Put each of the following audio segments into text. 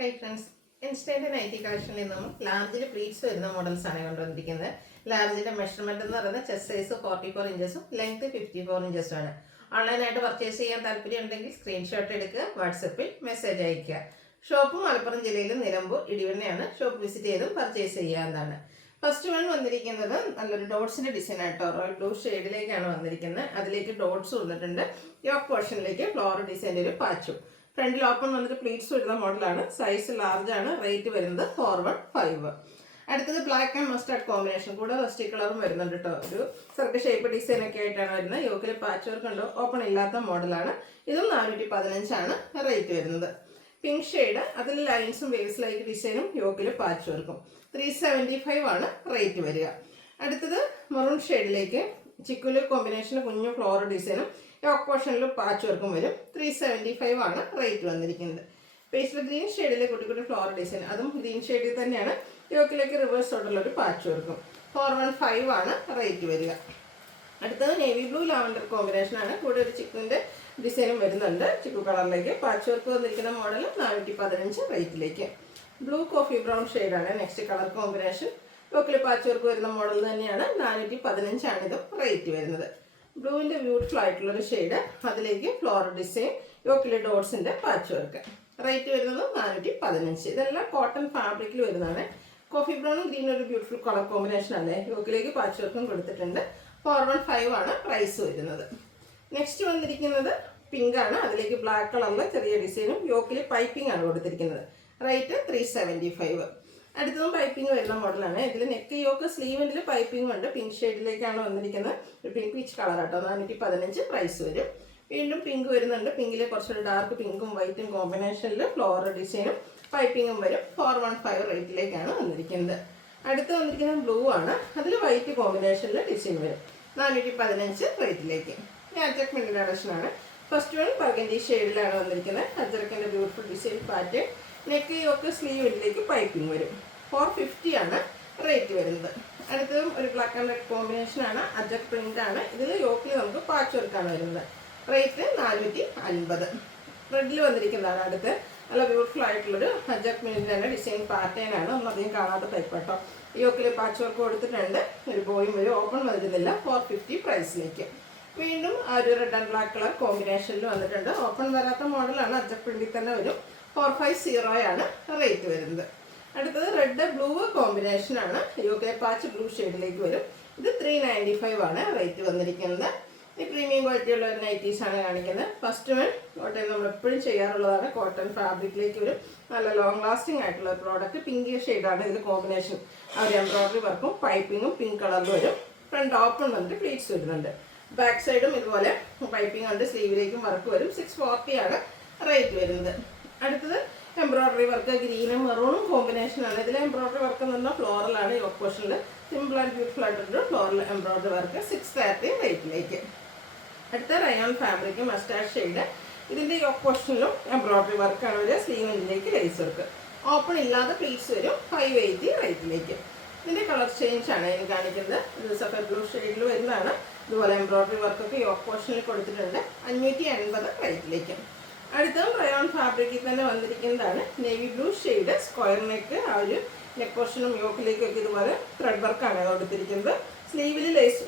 Hi friends, Instant Nightly collection large pleats models large measurement chest size 44 inches, length 54 inches. Online purchase screenshot WhatsApp message. Shop Malappuram Jillayil Nilambur Idivaneyanu shop visit purchase cheyyana. First one vandirikkunnathu dots design royal blue shade lekanu vandirikkunnu adilekku dots unnittundu yoke portion like floral design oru patch. Front open vanditte pleats varuna model aanu, size large aanu, rate varundu 415. അടുത്തത് black and mustard combination കൂടെ rest കളറും വരുന്നുണ്ട് ട്ടോ. ഒരു circle shape design ഒക്കെ ആയിട്ടാണ് വരുന്നത്. യോക്കിൽ patch work ഉണ്ട്, ഓപ്പൺ ഇല്ലാത്ത മോഡലാണ്. ഇതും 415 ആണ് റേറ്റ് വരുന്നത്. പിങ്ക് ഷെയ്ഡ് അതിൽ ലൈൻസും വേവ്സ് ലൈക്ക് ഡിസൈനും യോക്കിൽ പാച്ച് വർക്കും 375 ആണ് റേറ്റ് വരിക. അടുത്തത് മെറൂൺ ഷെയ്ഡിലേക്ക് ചിക്കുല് കോമ്പിനേഷന് കുഞ്ഞു ഫ്ലോർ ഡിസൈനും യോക്ക് പോർഷനിൽ പാച്ച് വർക്കും വരും. 375 ആണ് റേറ്റ് വന്നിരിക്കുന്നത്. പേസ്റ്റൽ ഗ്രീൻ ഷെയ്ഡിലെ കുട്ടി കുട്ടി ഫ്ലോർ ഡിസൈൻ, അതും ഗ്രീൻ ഷെയ്ഡിൽ തന്നെയാണ്. യോക്കിലേക്ക് റിവേഴ്സ് ഓർഡറിലൊരു പാച്ച് വർക്കും 415 ആണ് റേറ്റ് വരിക. അടുത്തത് നേവി ബ്ലൂ ലാവൻഡർ കോമ്പിനേഷനാണ്. കൂടെ ഒരു ചിക്കുവിൻ്റെ ഡിസൈനും വരുന്നുണ്ട്. ചിക്കു കളറിലേക്ക് പാച്ച് വർക്ക് വന്നിരിക്കുന്ന മോഡൽ 415 റേറ്റിലേക്ക്. ബ്ലൂ കോഫി ബ്രൗൺ ഷെയ്ഡാണ് നെക്സ്റ്റ് കളർ കോമ്പിനേഷൻ. യോക്കിൽ പാച്ച് വർക്ക് വരുന്ന മോഡൽ തന്നെയാണ്. 415 ആണ് ഇതും റേറ്റ് വരുന്നത്. ബ്ലൂവിൻ്റെ ബ്യൂട്ടിഫുൾ ആയിട്ടുള്ളൊരു ഷെയ്ഡ്, അതിലേക്ക് ഫ്ലോറൽ ഡിസൈൻ, യോക്കിലെ ഡോട്ട്സിൻ്റെ പാച്ച് വർക്ക്. റേറ്റ് വരുന്നത് 415. ഇതെല്ലാം കോട്ടൺ ഫാബ്രിക്കിൽ വരുന്നതാണ്. കോഫി ബ്രൗണും ഗ്രീനും ഒരു ബ്യൂട്ടിഫുൾ കളർ കോമ്പിനേഷൻ അല്ലേ. യോക്കിലേക്ക് പാച്ച് വർക്കും കൊടുത്തിട്ടുണ്ട്. 415 ആണ് പ്രൈസ് വരുന്നത്. നെക്സ്റ്റ് വന്നിരിക്കുന്നത് പിങ്ക് ആണ്. അതിലേക്ക് ബ്ലാക്ക് കളറിൽ ചെറിയ ഡിസൈനും യോക്കിൽ പൈപ്പിംഗ് ആണ് കൊടുത്തിരിക്കുന്നത്. റേറ്റ് 375. അടുത്തതും പൈപ്പിംഗ് വരുന്ന മോഡലാണ്. ഇതിൽ നെക്ക് യോക്ക് സ്ലീവിൻ്റെ പൈപ്പിംഗ് ഉണ്ട്. പിങ്ക് ഷെയ്ഡിലേക്കാണ് വന്നിരിക്കുന്നത്. ഒരു പിങ്ക് പീച്ച് കളർ ആട്ടോ. 415 പ്രൈസ് വരും. വീണ്ടും പിങ്ക് വരുന്നുണ്ട്. പിങ്കിൽ കുറച്ചൊരു ഡാർക്ക് പിങ്കും വൈറ്റും കോമ്പിനേഷനിൽ ഫ്ലോറൽ ഡിസൈനും പൈപ്പിങ്ങും വരും. 415 റേറ്റിലേക്കാണ് വന്നിരിക്കുന്നത്. അടുത്ത് വന്നിരിക്കുന്നത് ബ്ലൂ ആണ്. അതിൽ വൈറ്റ് കോമ്പിനേഷനിൽ ഡിസൈൻ വരും. 415 റേറ്റിലേക്ക്. ഈ അജറക്കിൻ്റെ കളക്ഷനാണ്. ഫസ്റ്റ് വൺ ബർഗൻഡി ഷെയ്ഡിലാണ് വന്നിരിക്കുന്നത്. അജറക്കിൻ്റെ beautiful design pattern. Neck yoke സ്ലീവിലേക്ക് പൈപ്പിംഗ് വരും. 450 ആണ് റേറ്റ് വരുന്നത്. അടുത്തതും ഒരു ബ്ലാക്ക് ആൻഡ് റെഡ് കോമ്പിനേഷനാണ്. അജക് പ്രിൻ്റ് ആണ്. ഇതിൽ യോക്കിൽ നമുക്ക് പാച്ച് വർക്കാണ് വരുന്നത്. റേറ്റ് 450. റെഡിൽ വന്നിരിക്കുന്നതാണ് അടുത്ത്. നല്ല ബ്യൂട്ടിഫുൾ ആയിട്ടുള്ളൊരു അജക് പ്രിൻ്റ് തന്നെ ഡിസൈൻ പാറ്റേൺ ആണ്. നമ്മളധികം കാണാത്ത ടൈപ്പ് കേട്ടോ. യോക്കിൽ പാച്ച് വർക്ക് കൊടുത്തിട്ടുണ്ട്. ഒരു ബോയും ഒരു ഓപ്പൺ വരുന്നില്ല. 450 പ്രൈസിലേക്ക്. വീണ്ടും ആ ഒരു റെഡ് ആൻഡ് ബ്ലാക്ക് കളർ കോമ്പിനേഷനിൽ വന്നിട്ടുണ്ട്. ഓപ്പൺ വരാത്ത മോഡലാണ്. അജക് പ്രിൻ്റിൽ തന്നെ വരും. 450 ആണ് റേറ്റ് വരുന്നത്. അടുത്തത് റെഡ് ബ്ലൂ കോമ്പിനേഷനാണ്. യോക്കിലെ പാച്ച് ബ്ലൂ ഷെയ്ഡിലേക്ക് വരും. ഇത് 395 ആണ് റേറ്റ് വന്നിരിക്കുന്നത്. ഈ പ്രീമിയം ക്വാളിറ്റി ഉള്ള നൈറ്റീസാണ് കാണിക്കുന്നത്. ഫസ്റ്റ് വൺ കോട്ടൺ നമ്മൾ എപ്പോഴും ചെയ്യാറുള്ളതാണ്. കോട്ടൺ ഫാബ്രിക്കിലേക്ക് വരും. നല്ല ലോങ് ലാസ്റ്റിംഗ് ആയിട്ടുള്ള പ്രോഡക്റ്റ്. പിങ്ക് ഷെയ്ഡാണ് ഇതിൽ കോമ്പിനേഷൻ. ആ ഒരു എംബ്രോയിഡറി വർക്കും പൈപ്പിങ്ങും പിങ്ക് കളറിൽ വരും. ഫ്രണ്ട് ഓപ്പൺ വന്നിട്ട് പ്ലീറ്റ്സ് വരുന്നുണ്ട്. ബാക്ക് സൈഡും ഇതുപോലെ പൈപ്പിംഗ് ഉണ്ട്. സ്ലീവിലേക്കും വർക്ക് വരും. 640 ആണ് റേറ്റ് വരുന്നത്. അടുത്തത് എംബ്രോയിഡറി വർക്ക് ഗ്രീനും മെറൂണും കോമ്പിനേഷനാണ്. ഇതിൽ എംബ്രോയിഡറി വർക്ക് എന്ന് പറഞ്ഞാൽ ഫ്ലോറലാണ്. യോക്ക് പോർഷനിൽ സിമ്പിൾ ആൻഡ് ബ്യൂട്ടിഫുൾ ആയിട്ടൊരു ഫ്ലോറൽ എംബ്രോയിഡറി വർക്ക് 630 റേറ്റിലേക്ക്. അടുത്ത റയോൺ ഫാബ്രിക് മസ്റ്റാർഡ് ഷെയ്ഡ്. ഇതിൻ്റെ യോക്ക് പോർഷനിലും എംബ്രോയിഡറി വർക്കാണ് വരിക. സ്ലീവിലേക്ക് ലേസ് വർക്ക്. ഓപ്പൺ ഇല്ലാതെ പ്ലീറ്റ്സ് വരും. 580 റേറ്റിലേക്ക്. ഇതിൻ്റെ കളർ ചേഞ്ച് ആണ് എനിക്ക് കാണിക്കുന്നത്. ഇത് സഫേഡ് ബ്ലൂ ഷെയ്ഡിൽ വരുന്നതാണ്. ഇതുപോലെ എംബ്രോയിഡറി വർക്കൊക്കെ യോക്ക് പോർഷനിൽ കൊടുത്തിട്ടുണ്ട്. 580 റേറ്റിലേക്ക്. അടുത്തതും റയോൺ ഫാബ്രിക്കിൽ തന്നെ വന്നിരിക്കുന്നതാണ്. Navy blue shade square neck. ആ ഒരു നെക്ക് പോർഷനും യോക്കിലേക്കൊക്കെ ഇതുപോലെ ത്രെഡ് വർക്കാണ് കൊടുത്തിരിക്കുന്നത്. സ്ലീവിൽ ലേസ്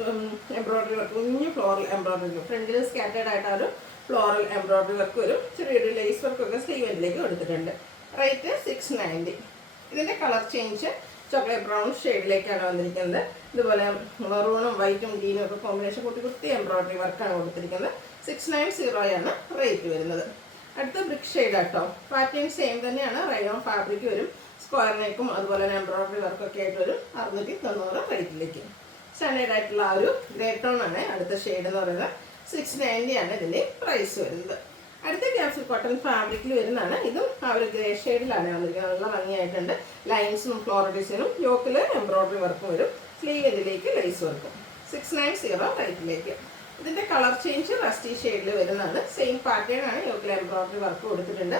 എംബ്രോയിഡറി വർക്ക്, കുഞ്ഞു ഫ്ലോറൽ എംബ്രോയിഡറി. ഫ്രണ്ടിൽ സ്കാറ്റേഡ് ആയിട്ട് ആ ഒരു ഫ്ലോറൽ എംബ്രോയിഡറി വർക്ക് വരും. ചെറിയൊരു ലേസ് വർക്കൊക്കെ സ്ലീവിലേക്ക് കൊടുത്തിട്ടുണ്ട്. റേറ്റ് 690. ഇതിൻ്റെ കളർ ചേഞ്ച് ചോക്ലേറ്റ് ബ്രൗൺ ഷെയ്ഡിലേക്കാണ് വന്നിരിക്കുന്നത്. ഇതുപോലെ മെറൂണും വൈറ്റും ഗ്രീനും ഒക്കെ കോമ്പിനേഷൻ കുട്ടി കുട്ടി എംബ്രോയിഡറി വർക്കാണ് കൊടുത്തിരിക്കുന്നത്. 690 ആണ് റേറ്റ് വരുന്നത്. അടുത്ത ബ്രിക്ക് ഷെയ്ഡ് ആട്ടോ. പാറ്റേൺ സെയിം തന്നെയാണ്. റയോൺ ഫാബ്രിക് വരും. സ്ക്വയർ നെക്കും അതുപോലെ തന്നെ എംബ്രോയിഡറി വർക്കൊക്കെ ആയിട്ട് വരും. 690 റേറ്റിലേക്ക്. സ്റ്റാൻഡേർഡ് ആയിട്ടുള്ള ആ ഒരു ഗ്രേ ടോൺ ആണ് അടുത്ത ഷെയ്ഡ് എന്ന് പറയുന്നത്. 690 ആണ് ഇതിൻ്റെ പ്രൈസ് വരുന്നത്. അടുത്ത ക്യാപ്സൂൾ കോട്ടൺ ഫാബ്രിക്കിൽ വരുന്നതാണ്. ഇതും ആ ഒരു ഗ്രേ ഷെയ്ഡിലാണ് വന്നിരിക്കുന്നത്. നല്ല ഭംഗിയായിട്ടുണ്ട്. ലൈൻസും ഫ്ലോറൽ ഡിസൈനും യോക്കിൽ എംബ്രോയിഡറി വർക്കും വരും. സ്ലീവിലേക്ക് ലേസ് വർക്കും. 690 റേറ്റിലേക്ക്. ഇതിൻ്റെ കളർ ചേഞ്ച് റസ്റ്റി ഷെയ്ഡിൽ വരുന്നതാണ്. സെയിം പാറ്റേൺ ആണ്. യോക്കിൽ എംബ്രോയിഡറി വർക്ക് കൊടുത്തിട്ടുണ്ട്.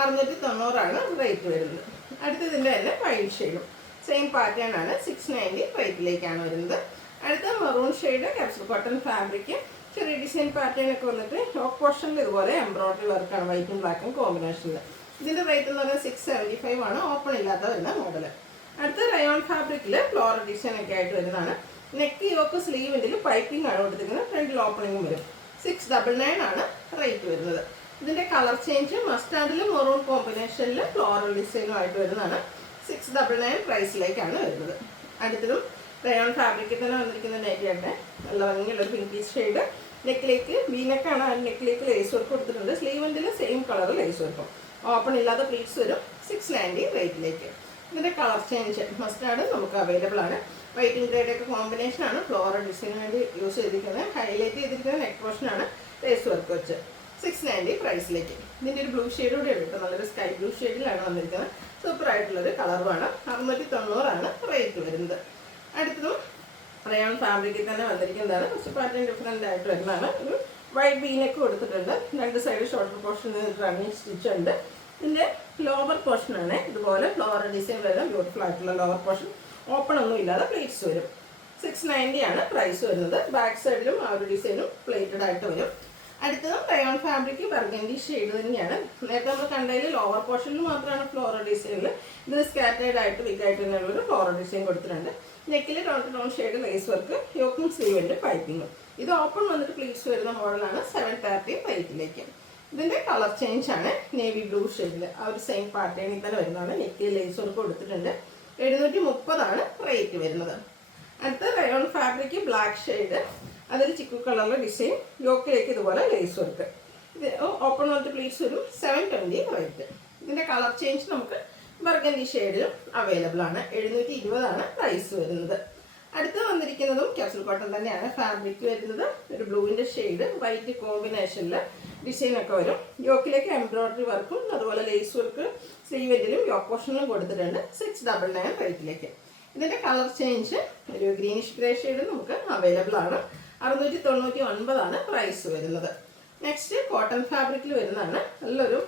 690 ആണ് റേറ്റ് വരുന്നത്. അടുത്തതിൻ്റെ തന്നെ വൈറ്റ് ഷെയ്ഡും സെയിം പാറ്റേൺ ആണ്. 690 റേറ്റിലേക്കാണ് വരുന്നത്. അടുത്ത maroon shade capsule cotton fabric. ചെറിയ ഡിസൈൻ പാറ്റേൺ ഒക്കെ വന്നിട്ട് യോക്ക് പോർഷനിൽ ഇതുപോലെ എംബ്രോയിഡറി വർക്കാണ് വൈറ്റും ബ്ലാക്കും കോമ്പിനേഷനിൽ. ഇതിൻ്റെ റേറ്റ് എന്ന് പറയുന്നത് 675 ആണ്, ഓപ്പൺ ഇല്ലാത്ത വരുന്ന മോഡൽ. അടുത്ത റയോൺ ഫാബ്രിക്കിൽ ഫ്ലോറൽ ഡിസൈൻ ഒക്കെ ആയിട്ട് വരുന്നതാണ്. നെക്ക് യോക്ക് സ്ലീവിൻ്റെ പൈപ്പിംഗ് ആണ് കൊടുത്തിരിക്കുന്നത്, ഫ്രണ്ടിൽ ഓപ്പണിംഗും വരും. 699 ആണ് റേറ്റ് വരുന്നത്. ഇതിൻ്റെ കളർ ചേഞ്ച് മസ്റ്റാർഡിലും മെറൂൺ കോമ്പിനേഷനിൽ ഫ്ലോറൽ ഡിസൈനും ആയിട്ട് വരുന്നതാണ്. 699 പ്രൈസിലേക്കാണ് വരുന്നത്. അടുത്തതും റയോൺ ഫാബ്രിക്കിൽ തന്നെ വന്നിരിക്കുന്ന നൈറ്റിയായിട്ട് നല്ല ഭംഗിയുള്ളൊരു പിങ്കീഷ് ഷെയ്ഡ്. നെക്കിലേക്ക് വീനക്കാണ്, ആ നെക്കിലേക്ക് ലേസ് വർക്ക് കൊടുത്തിട്ടുണ്ട്. സ്ലീവെൻറ്റിൽ സെയിം കളർ ലേസ് വർക്കും, ഓപ്പൺ ഇല്ലാത്ത പ്ലീറ്റ്സ് വരും. 690 റേറ്റിലേക്ക്. ഇതിൻ്റെ കളർ ചേഞ്ച് മസ്റ്റാർഡ് നമുക്ക് അവൈലബിൾ ആണ്. വൈറ്റിംഗ് ഗ്രേഡൊക്കെ കോമ്പിനേഷനാണ് ഫ്ലോറൽ ഡിസൈന് വേണ്ടി യൂസ് ചെയ്തിരിക്കുന്നത്. ഹൈലൈറ്റ് ചെയ്തിരിക്കുന്ന നെക്ക് പോർഷനാണ് ലേസ് വർക്ക് വെച്ച്. 690 പ്രൈസിലേക്ക്. ഇതിൻ്റെ ഒരു ബ്ലൂ ഷെയ്ഡ് കൂടെ എടുക്കും, നല്ലൊരു സ്കൈ ബ്ലൂ ഷെയ്ഡിലാണ് വന്നിരിക്കുന്നത്. സൂപ്പറായിട്ടുള്ളൊരു കളറുമാണ്. 690 റേറ്റ് വരുന്നത്. അടുത്തതും റയോൺ ഫാബ്രിക്കിൽ തന്നെ വന്നിരിക്കുന്നതാണ്. കുറച്ച് പാറ്റേൺ ഡിഫറെൻ്റ് ആയിട്ട് വരുന്നതാണ്. ഒരു വൈറ്റ് ബീനൊക്കെ കൊടുത്തിട്ടുണ്ട്. രണ്ട് സൈഡ് ഷോൾഡർ പോർഷനിൽ റണ്ണിങ് സ്റ്റിച്ച് ഉണ്ട്. ഇതിൻ്റെ ലോവർ പോർഷനാണ് ഇതുപോലെ ഫ്ലോറൽ ഡിസൈൻ വരുന്ന ബ്യൂട്ടിഫുൾ ആയിട്ടുള്ള ലോവർ പോർഷൻ. ഓപ്പൺ ഒന്നും ഇല്ലാതെ പ്ലേറ്റ്സ് വരും. 690 ആണ് പ്രൈസ് വരുന്നത്. ബാക്ക് സൈഡിലും ആ ഒരു ഡിസൈനും പ്ലേറ്റഡ് ആയിട്ട് വരും. അടുത്തതും റയോൺ ഫാബ്രിക് ബർഗൻഡി ഷെയ്ഡ് തന്നെയാണ്. നേരത്തെ നമ്മൾ കണ്ടതിൽ ലോവർ പോർഷനിൽ മാത്രമാണ് ഫ്ലോറൽ ഡിസൈനിൽ. ഇതിന് സ്കാറ്റേഡ് ആയിട്ട് വിഗായിട്ട് തന്നെയുള്ളൊരു ഫ്ലോറൽ ഡിസൈൻ കൊടുത്തിട്ടുണ്ട്. നെക്കിൽ tone to tone shade lace work, യോക്കും സ്ലീവിൻ്റെ പൈപ്പിങ്ങും. ഇത് ഓപ്പൺ വന്നിട്ട് പ്ലീറ്റ്സ് വരുന്ന മോഡലാണ്. 730 റേറ്റിലേക്ക്. ഇതിൻ്റെ കളർ ചേഞ്ച് ആണ് നേവി ബ്ലൂ ഷെയ്ഡിൽ, ആ ഒരു സെയിം പാറ്റേണിൽ തന്നെ വരുന്നതാണ്. നെക്കിൽ ലേസ് വർക്ക് കൊടുത്തിട്ടുണ്ട്. 730 ആണ് റേറ്റ് വരുന്നത്. അടുത്ത റയോൺ ഫാബ്രിക് ബ്ലാക്ക് ഷെയ്ഡ്, അതിൽ ചിക്കു കളറിലെ ഡിസൈൻ, യോക്കിലേക്ക് ഇതുപോലെ ലേസ് വർക്ക്. ഇത് ഓപ്പൺ വന്നിട്ട് പ്ലീറ്റ്സ് വരും. 720 റേറ്റ്. ഇതിൻ്റെ കളർ ചേഞ്ച് നമുക്ക് ബർഗൻഡി ഷെയ്ഡിലും അവൈലബിൾ ആണ്. 720 ആണ് പ്രൈസ് വരുന്നത്. അടുത്ത് വന്നിരിക്കുന്നതും ക്യാപ്സൂൾ കോട്ടൺ തന്നെയാണ് ഫാബ്രിക് വരുന്നത്. ഒരു ബ്ലൂവിൻ്റെ ഷെയ്ഡ് വൈറ്റ് കോമ്പിനേഷനിൽ ഡിസൈനൊക്കെ വരും. യോക്കിലേക്ക് എംബ്രോയ്ഡറി വർക്കും അതുപോലെ ലേസ് വർക്ക് സ്ലീവെൻറ്റിലും യോക്ക് പോർഷനിലും കൊടുത്തിട്ടുണ്ട്. 699 റേറ്റിലേക്ക്. ഇതിൻ്റെ കളർ ചേഞ്ച് ഒരു ഗ്രീനിഷ് ഗ്രേ ഷെയ്ഡ് നമുക്ക് അവൈലബിൾ ആണ്. 699 ആണ് പ്രൈസ് വരുന്നത്. നെക്സ്റ്റ് കോട്ടൺ ഫാബ്രിക്കിൽ വരുന്നതാണ്. നല്ലൊരു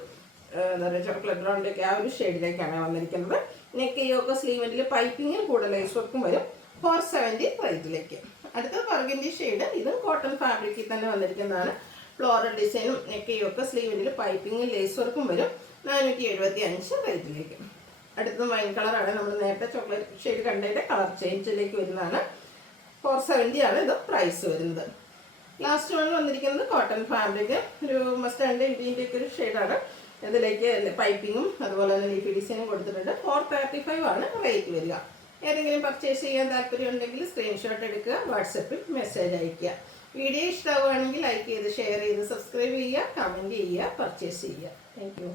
എന്താ പറയുക ചോക്ലേറ്റ് ബ്രൗണിലേക്ക് ആ ഒരു ഷെയ്ഡിലേക്കാണ് വന്നിരിക്കുന്നത്. നെക്ക് യോക്ക് സ്ലീവെൻറ്റിൽ പൈപ്പിങ്ങും കൂടെ ലേസ് വർക്കും വരും. 470 റേറ്റിലേക്ക്. അടുത്ത ബർഗൻഡി ഷെയ്ഡ്, ഇതും കോട്ടൺ ഫാബ്രിക്കിൽ തന്നെ വന്നിരിക്കുന്നതാണ്. ഫ്ലോറൽ ഡിസൈനും നെക്ക് യോക്ക് സ്ലീവിൽ പൈപ്പിങ്ങും ലേസ് വർക്കും വരും. 475 റേറ്റിലേക്ക്. അടുത്തത് വൈൻ കളറാണ്. നമ്മൾ നേരത്തെ ചോക്ലേറ്റ് ഷെയ്ഡ് കണ്ടതിൻ്റെ കളർ ചേഞ്ചിലേക്ക് വരുന്നതാണ്. 470 ആണ് ഇത് പ്രൈസ് വരുന്നത്. ലാസ്റ്റ് വൺ വന്നിരിക്കുന്നത് കോട്ടൺ ഫാബ്രിക്, ഒരു മസ്റ്റാൻഡ് ഇന്ത്യൻ്റെ ഒക്കെ ഒരു ഷെയ്ഡാണ്. ഇതിലേക്ക് പൈപ്പിങ്ങും അതുപോലെ തന്നെ ലീഫി ഡിസൈനും കൊടുത്തിട്ടുണ്ട്. 435 ആണ് റേറ്റ് വരിക. ഏതെങ്കിലും പർച്ചേസ് ചെയ്യാൻ താല്പര്യം ഉണ്ടെങ്കിൽ സ്ക്രീൻഷോട്ട് എടുക്കുക, വാട്സപ്പിൽ മെസ്സേജ് അയയ്ക്കുക. വീഡിയോ ഇഷ്ടമാവുകയാണെങ്കിൽ ലൈക്ക് ചെയ്ത് ഷെയർ ചെയ്ത് സബ്സ്ക്രൈബ് ചെയ്യുക, കമൻറ്റ് ചെയ്യുക, പർച്ചേസ് ചെയ്യുക. Thank you.